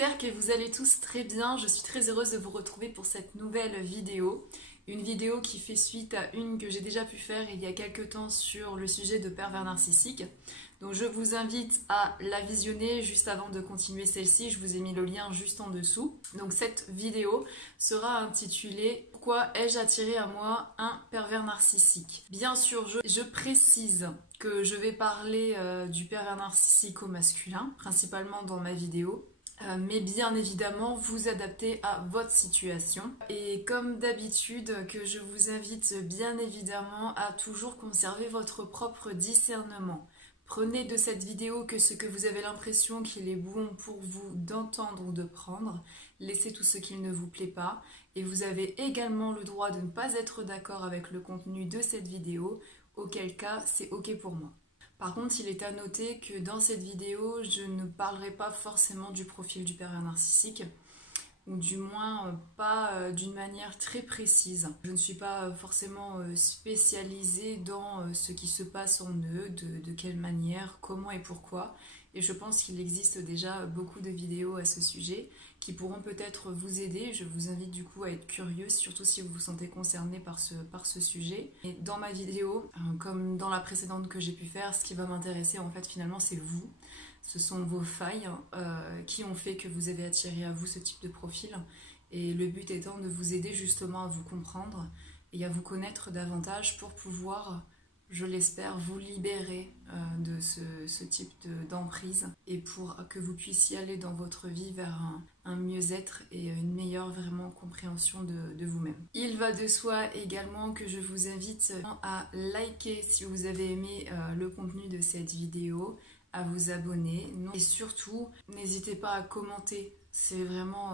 J'espère que vous allez tous très bien. Je suis très heureuse de vous retrouver pour cette nouvelle vidéo. Une vidéo qui fait suite à une que j'ai déjà pu faire il y a quelques temps sur le sujet de pervers narcissique. Donc je vous invite à la visionner juste avant de continuer celle-ci. Je vous ai mis le lien juste en dessous. Donc cette vidéo sera intitulée « Pourquoi ai-je attiré à moi un pervers narcissique ?» Bien sûr, je précise que je vais parler du pervers narcissique au masculin, principalement dans ma vidéo. Mais bien évidemment vous adaptez à votre situation. Et comme d'habitude, que je vous invite bien évidemment à toujours conserver votre propre discernement. Prenez de cette vidéo que ce que vous avez l'impression qu'il est bon pour vous d'entendre ou de prendre. Laissez tout ce qui ne vous plaît pas. Et vous avez également le droit de ne pas être d'accord avec le contenu de cette vidéo, auquel cas c'est ok pour moi. Par contre, il est à noter que dans cette vidéo, je ne parlerai pas forcément du profil du pervers narcissique, ou du moins pas d'une manière très précise. Je ne suis pas forcément spécialisée dans ce qui se passe en eux, de quelle manière, comment et pourquoi. Et je pense qu'il existe déjà beaucoup de vidéos à ce sujet qui pourront peut-être vous aider. Je vous invite du coup à être curieux, surtout si vous vous sentez concerné par ce sujet. Et dans ma vidéo, comme dans la précédente que j'ai pu faire, ce qui va m'intéresser en fait finalement c'est vous. Ce sont vos failles qui ont fait que vous avez attiré à vous ce type de profil. Et le but étant de vous aider justement à vous comprendre et à vous connaître davantage pour pouvoir, je l'espère, vous libérer de ce type d'emprise et pour que vous puissiez aller dans votre vie vers un mieux-être et une meilleure vraiment compréhension de vous-même. Il va de soi également que je vous invite à liker si vous avez aimé le contenu de cette vidéo, à vous abonner et surtout n'hésitez pas à commenter. C'est vraiment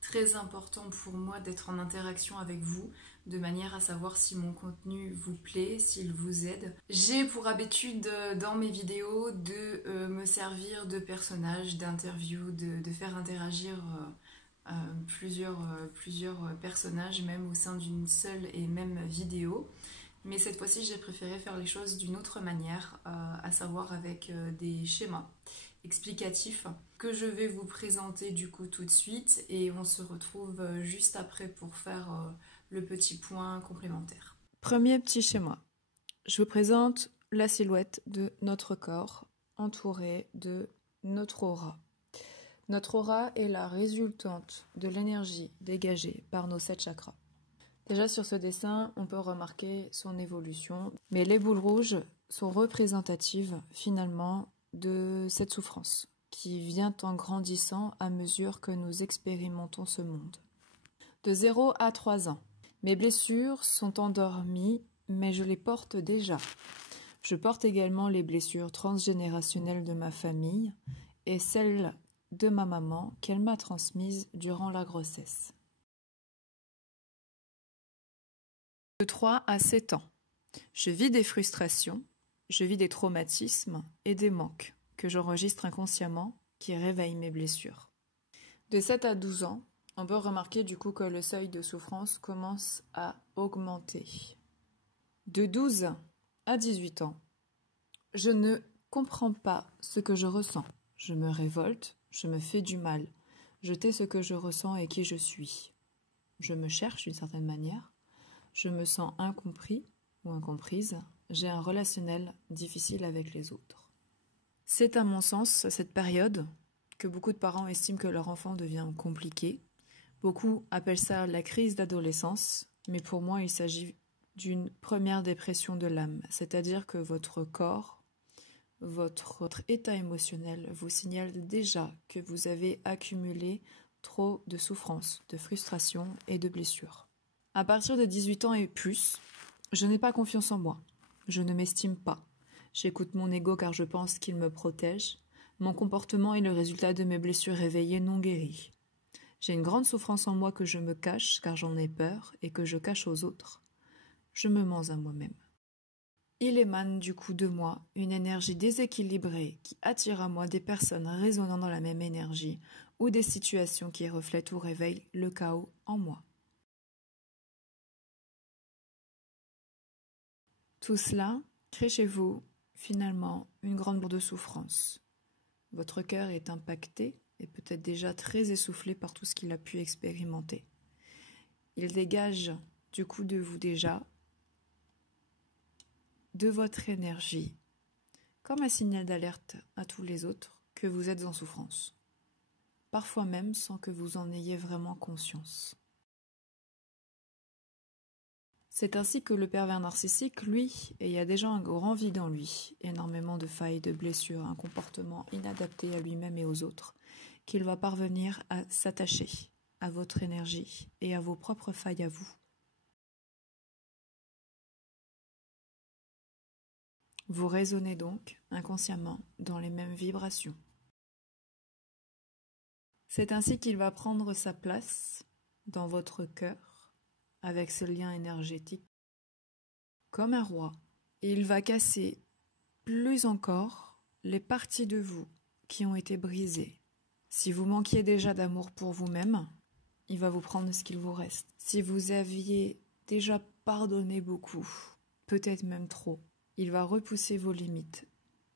très important pour moi d'être en interaction avec vous de manière à savoir si mon contenu vous plaît, s'il vous aide. J'ai pour habitude dans mes vidéos de me servir de personnages, d'interviews, de faire interagir plusieurs personnages même au sein d'une seule et même vidéo. Mais cette fois-ci, j'ai préféré faire les choses d'une autre manière, à savoir avec des schémas explicatifs que je vais vous présenter du coup tout de suite et on se retrouve juste après pour faire le petit point complémentaire. Premier petit schéma. Je vous présente la silhouette de notre corps entouré de notre aura. Notre aura est la résultante de l'énergie dégagée par nos 7 chakras. Déjà sur ce dessin, on peut remarquer son évolution, mais les boules rouges sont représentatives finalement de cette souffrance qui vient en grandissant à mesure que nous expérimentons ce monde. De 0 à 3 ans, mes blessures sont endormies, mais je les porte déjà. Je porte également les blessures transgénérationnelles de ma famille et celles de ma maman qu'elle m'a transmises durant la grossesse. De 3 à 7 ans, je vis des frustrations, je vis des traumatismes et des manques que j'enregistre inconsciemment qui réveillent mes blessures. De 7 à 12 ans, on peut remarquer du coup que le seuil de souffrance commence à augmenter. De 12 à 18 ans, je ne comprends pas ce que je ressens. Je me révolte, je me fais du mal. Je tais ce que je ressens et qui je suis. Je me cherche d'une certaine manière. Je me sens incompris ou incomprise. J'ai un relationnel difficile avec les autres. C'est à mon sens cette période que beaucoup de parents estiment que leur enfant devient compliqué. Beaucoup appellent ça la crise d'adolescence, mais pour moi il s'agit d'une première dépression de l'âme, c'est-à-dire que votre corps, votre état émotionnel vous signale déjà que vous avez accumulé trop de souffrance, de frustration et de blessures. À partir de 18 ans et plus, je n'ai pas confiance en moi. Je ne m'estime pas. J'écoute mon ego car je pense qu'il me protège. Mon comportement est le résultat de mes blessures réveillées non guéries. J'ai une grande souffrance en moi que je me cache car j'en ai peur et que je cache aux autres. Je me mens à moi-même. Il émane du coup de moi une énergie déséquilibrée qui attire à moi des personnes résonnant dans la même énergie ou des situations qui reflètent ou réveillent le chaos en moi. Tout cela crée chez vous, finalement, une grande bourre de souffrance. Votre cœur est impacté, est peut-être déjà très essoufflé par tout ce qu'il a pu expérimenter. Il dégage du coup de vous déjà, de votre énergie, comme un signal d'alerte à tous les autres que vous êtes en souffrance, parfois même sans que vous en ayez vraiment conscience. C'est ainsi que le pervers narcissique, lui, et il y a déjà un grand vide en lui, énormément de failles, de blessures, un comportement inadapté à lui-même et aux autres, qu'il va parvenir à s'attacher à votre énergie et à vos propres failles à vous. Vous résonnez donc inconsciemment dans les mêmes vibrations. C'est ainsi qu'il va prendre sa place dans votre cœur avec ce lien énergétique comme un roi. Et il va casser plus encore les parties de vous qui ont été brisées. Si vous manquiez déjà d'amour pour vous-même, il va vous prendre ce qu'il vous reste. Si vous aviez déjà pardonné beaucoup, peut-être même trop, il va repousser vos limites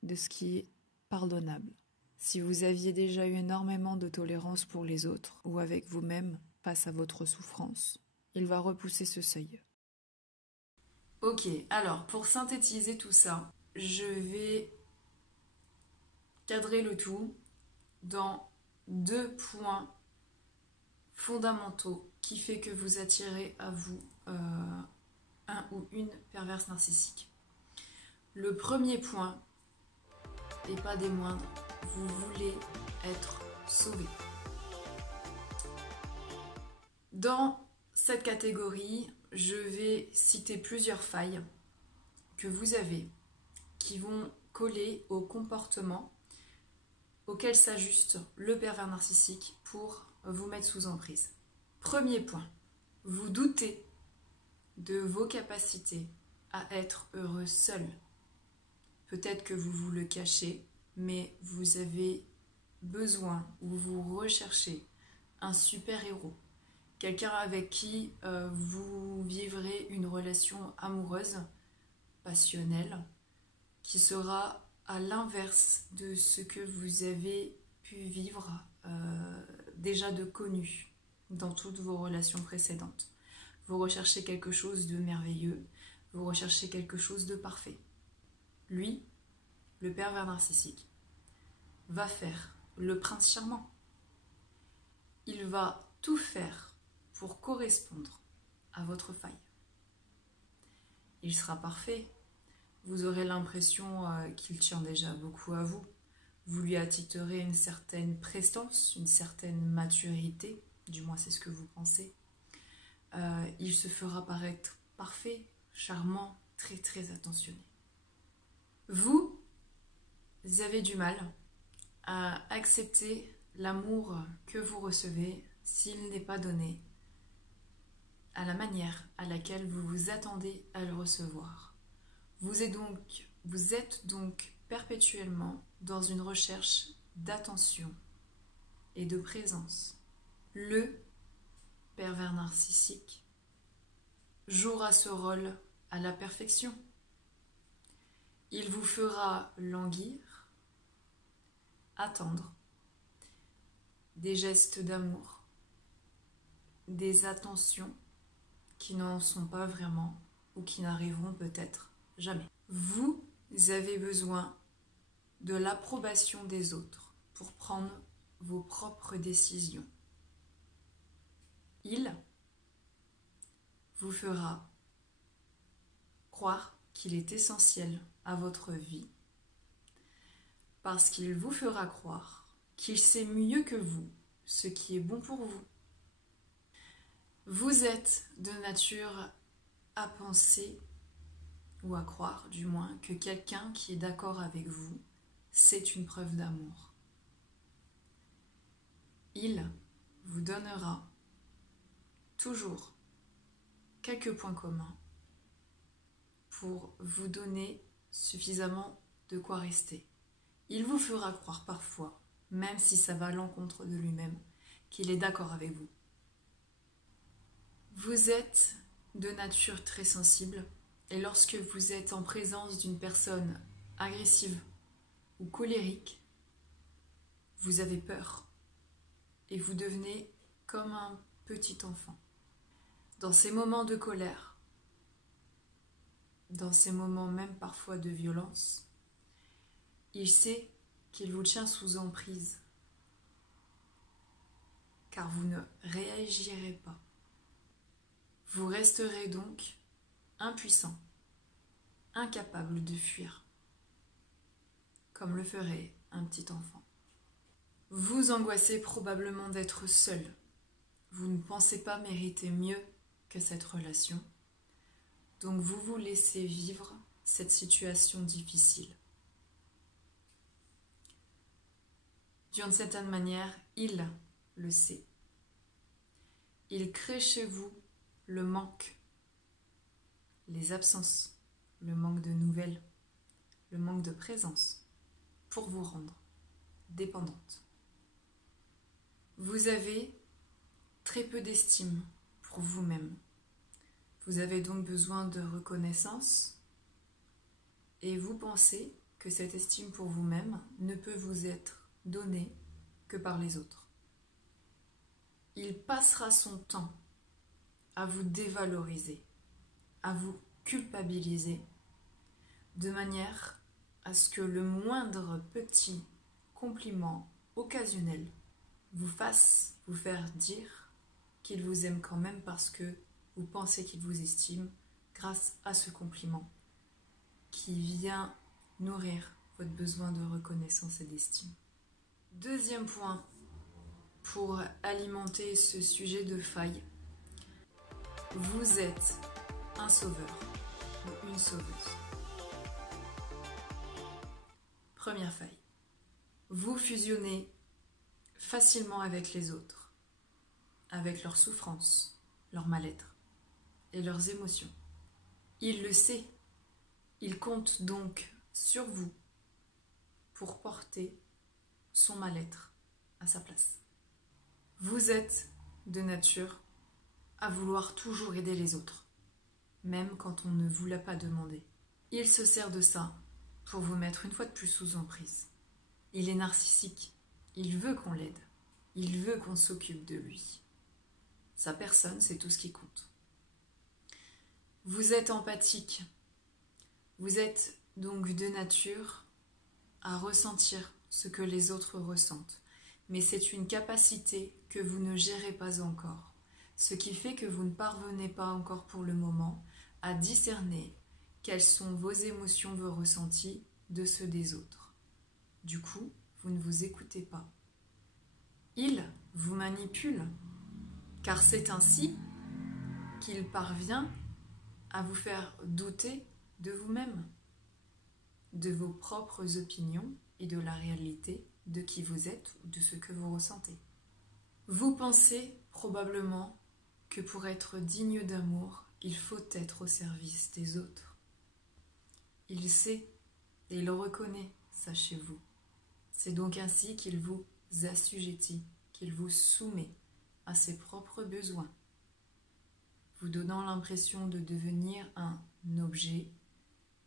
de ce qui est pardonnable. Si vous aviez déjà eu énormément de tolérance pour les autres ou avec vous-même face à votre souffrance, il va repousser ce seuil. Ok, alors pour synthétiser tout ça, je vais cadrer le tout dans 2 points fondamentaux qui fait que vous attirez à vous un ou une perverse narcissique. Le premier point, et pas des moindres, vous voulez être sauvé. Dans cette catégorie, je vais citer plusieurs failles que vous avez qui vont coller au comportement auquel s'ajuste le pervers narcissique pour vous mettre sous emprise. Premier point, vous doutez de vos capacités à être heureux seul. Peut-être que vous vous le cachez, mais vous avez besoin ou vous recherchez un super-héros. Quelqu'un avec qui vous vivrez une relation amoureuse, passionnelle, qui sera à l'inverse de ce que vous avez pu vivre déjà de connu dans toutes vos relations précédentes. Vous recherchez quelque chose de merveilleux, vous recherchez quelque chose de parfait. Lui, le pervers narcissique, va faire le prince charmant. Il va tout faire pour correspondre à votre faille. Il sera parfait. Vous aurez l'impression qu'il tient déjà beaucoup à vous. Vous lui attitrerez une certaine prestance, une certaine maturité, du moins c'est ce que vous pensez. Il se fera paraître parfait, charmant, très très attentionné. Vous avez du mal à accepter l'amour que vous recevez s'il n'est pas donné à la manière à laquelle vous vous attendez à le recevoir. Vous êtes donc perpétuellement dans une recherche d'attention et de présence. Le pervers narcissique jouera ce rôle à la perfection. Il vous fera languir, attendre, des gestes d'amour, des attentions qui n'en sont pas vraiment ou qui n'arriveront peut-être jamais. Vous avez besoin de l'approbation des autres pour prendre vos propres décisions. Il vous fera croire qu'il est essentiel à votre vie parce qu'il vous fera croire qu'il sait mieux que vous ce qui est bon pour vous. Vous êtes de nature à penser, ou à croire du moins, que quelqu'un qui est d'accord avec vous, c'est une preuve d'amour. Il vous donnera toujours quelques points communs pour vous donner suffisamment de quoi rester. Il vous fera croire parfois, même si ça va à l'encontre de lui-même, qu'il est d'accord avec vous. Vous êtes de nature très sensible et lorsque vous êtes en présence d'une personne agressive ou colérique, vous avez peur. et vous devenez comme un petit enfant. Dans ces moments de colère, dans ces moments même parfois de violence, il sait qu'il vous tient sous emprise, car vous ne réagirez pas. Vous resterez donc impuissant, incapable de fuir, comme le ferait un petit enfant. Vous angoissez probablement d'être seul. Vous ne pensez pas mériter mieux que cette relation, donc vous vous laissez vivre cette situation difficile. D'une certaine manière, il le sait. Il crée chez vous le manque, les absences, le manque de nouvelles, le manque de présence, pour vous rendre dépendante. Vous avez très peu d'estime pour vous-même. Vous avez donc besoin de reconnaissance et vous pensez que cette estime pour vous-même ne peut vous être donnée que par les autres. Il passera son temps à vous dévaloriser, à vous culpabiliser, de manière à ce que le moindre petit compliment occasionnel vous fasse vous faire dire qu'il vous aime quand même parce que vous pensez qu'il vous estime grâce à ce compliment qui vient nourrir votre besoin de reconnaissance et d'estime. Deuxième point pour alimenter ce sujet de faille, vous êtes un sauveur ou une sauveuse. Première faille, vous fusionnez facilement avec les autres, avec leurs souffrances, leur mal-être et leurs émotions. Il le sait, il compte donc sur vous pour porter son mal-être à sa place. Vous êtes de nature à vouloir toujours aider les autres, même quand on ne vous l'a pas demandé. Il se sert de ça pour vous mettre une fois de plus sous emprise. Il est narcissique, il veut qu'on l'aide, il veut qu'on s'occupe de lui. Sa personne, c'est tout ce qui compte. Vous êtes empathique, vous êtes donc de nature à ressentir ce que les autres ressentent, mais c'est une capacité que vous ne gérez pas encore, ce qui fait que vous ne parvenez pas encore pour le moment à discerner quelles sont vos émotions, vos ressentis de ceux des autres. Du coup, vous ne vous écoutez pas. Il vous manipule, car c'est ainsi qu'il parvient à vous faire douter de vous-même, de vos propres opinions et de la réalité de qui vous êtes ou de ce que vous ressentez. Vous pensez probablement que pour être digne d'amour, il faut être au service des autres. Il sait et il reconnaît ça chez vous. C'est donc ainsi qu'il vous assujettit, qu'il vous soumet à ses propres besoins, vous donnant l'impression de devenir un objet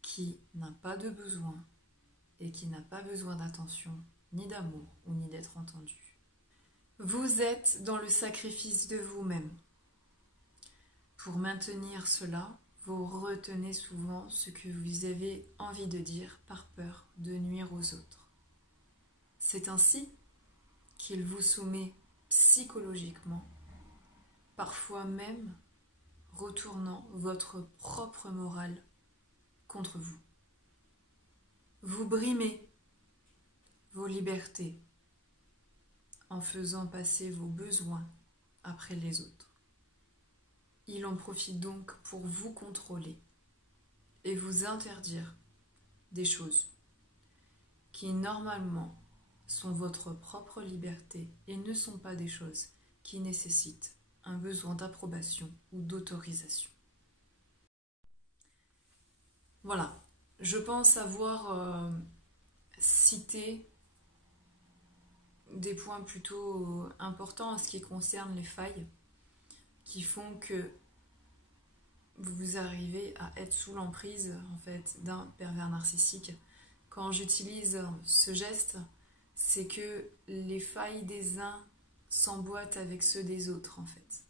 qui n'a pas de besoin et qui n'a pas besoin d'attention, ni d'amour, ou ni d'être entendu. Vous êtes dans le sacrifice de vous-même. Pour maintenir cela, vous retenez souvent ce que vous avez envie de dire par peur de nuire aux autres. C'est ainsi qu'il vous soumet psychologiquement, parfois même retournant votre propre morale contre vous. Vous brimez vos libertés en faisant passer vos besoins après les autres. Il en profite donc pour vous contrôler et vous interdire des choses qui normalement sont votre propre liberté et ne sont pas des choses qui nécessitent un besoin d'approbation ou d'autorisation. Voilà, je pense avoir cité des points plutôt importants en ce qui concerne les failles qui font que vous arrivez à être sous l'emprise en fait, d'un pervers narcissique. Quand j'utilise ce geste, c'est que les failles des uns s'emboîtent avec ceux des autres en fait.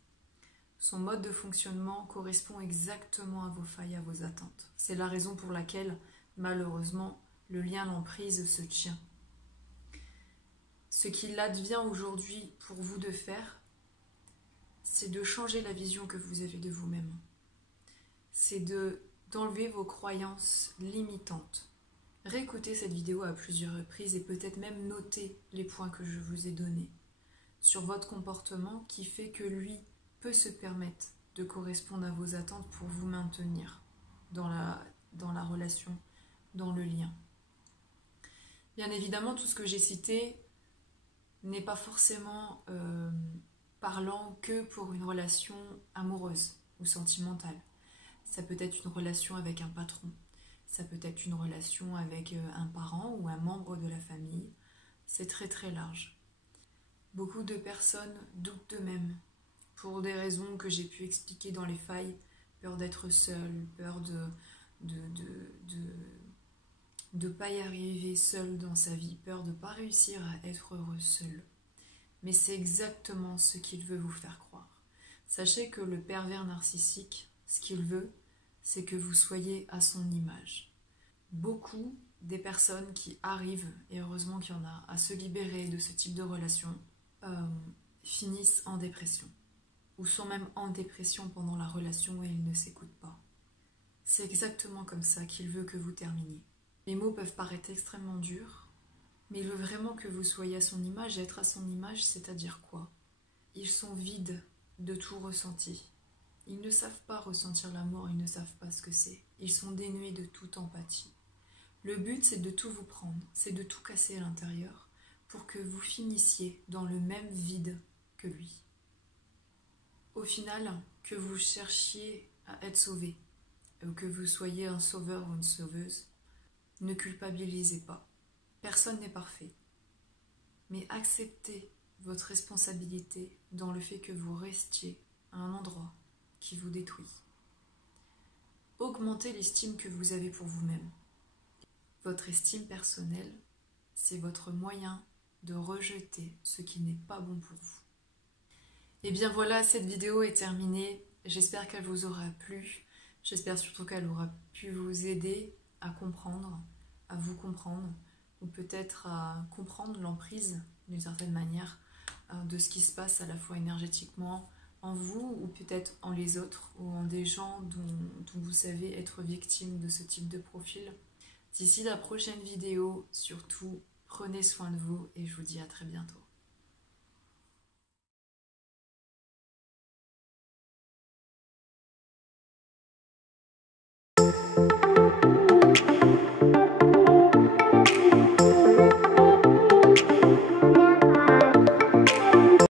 Son mode de fonctionnement correspond exactement à vos failles, à vos attentes. C'est la raison pour laquelle, malheureusement, le lien d'emprise se tient. Ce qu'il advient aujourd'hui pour vous de faire, c'est de changer la vision que vous avez de vous-même. C'est d'enlever vos croyances limitantes. Réécoutez cette vidéo à plusieurs reprises et peut-être même noter les points que je vous ai donnés sur votre comportement qui fait que lui peut se permettre de correspondre à vos attentes pour vous maintenir dans la relation, dans le lien. Bien évidemment, tout ce que j'ai cité n'est pas forcément parlant que pour une relation amoureuse ou sentimentale. Ça peut être une relation avec un patron, ça peut être une relation avec un parent ou un membre de la famille. C'est très très large. Beaucoup de personnes doutent d'eux-mêmes pour des raisons que j'ai pu expliquer dans les failles. Peur d'être seul, peur de pas y arriver seul dans sa vie, peur de ne pas réussir à être heureux seul. Mais c'est exactement ce qu'il veut vous faire croire. Sachez que le pervers narcissique, ce qu'il veut, c'est que vous soyez à son image. Beaucoup des personnes qui arrivent, et heureusement qu'il y en a, à se libérer de ce type de relation, finissent en dépression. Ou sont même en dépression pendant la relation et ils ne s'écoutent pas. C'est exactement comme ça qu'il veut que vous terminiez. Les mots peuvent paraître extrêmement durs, mais il veut vraiment que vous soyez à son image. Être à son image, c'est-à-dire quoi? Ils sont vides de tout ressenti. Ils ne savent pas ressentir l'amour, ils ne savent pas ce que c'est. Ils sont dénués de toute empathie. Le but, c'est de tout vous prendre, c'est de tout casser à l'intérieur pour que vous finissiez dans le même vide que lui. Au final, que vous cherchiez à être sauvé, ou que vous soyez un sauveur ou une sauveuse, ne culpabilisez pas. Personne n'est parfait. Mais acceptez votre responsabilité dans le fait que vous restiez à un endroit qui vous détruit. Augmentez l'estime que vous avez pour vous-même. Votre estime personnelle, c'est votre moyen de rejeter ce qui n'est pas bon pour vous. Et bien voilà, cette vidéo est terminée. J'espère qu'elle vous aura plu. J'espère surtout qu'elle aura pu vous aider à comprendre, à vous comprendre, ou peut-être à comprendre l'emprise d'une certaine manière de ce qui se passe à la fois énergétiquement en vous ou peut-être en les autres ou en des gens dont vous savez être victime de ce type de profil. D'ici la prochaine vidéo, surtout prenez soin de vous et je vous dis à très bientôt.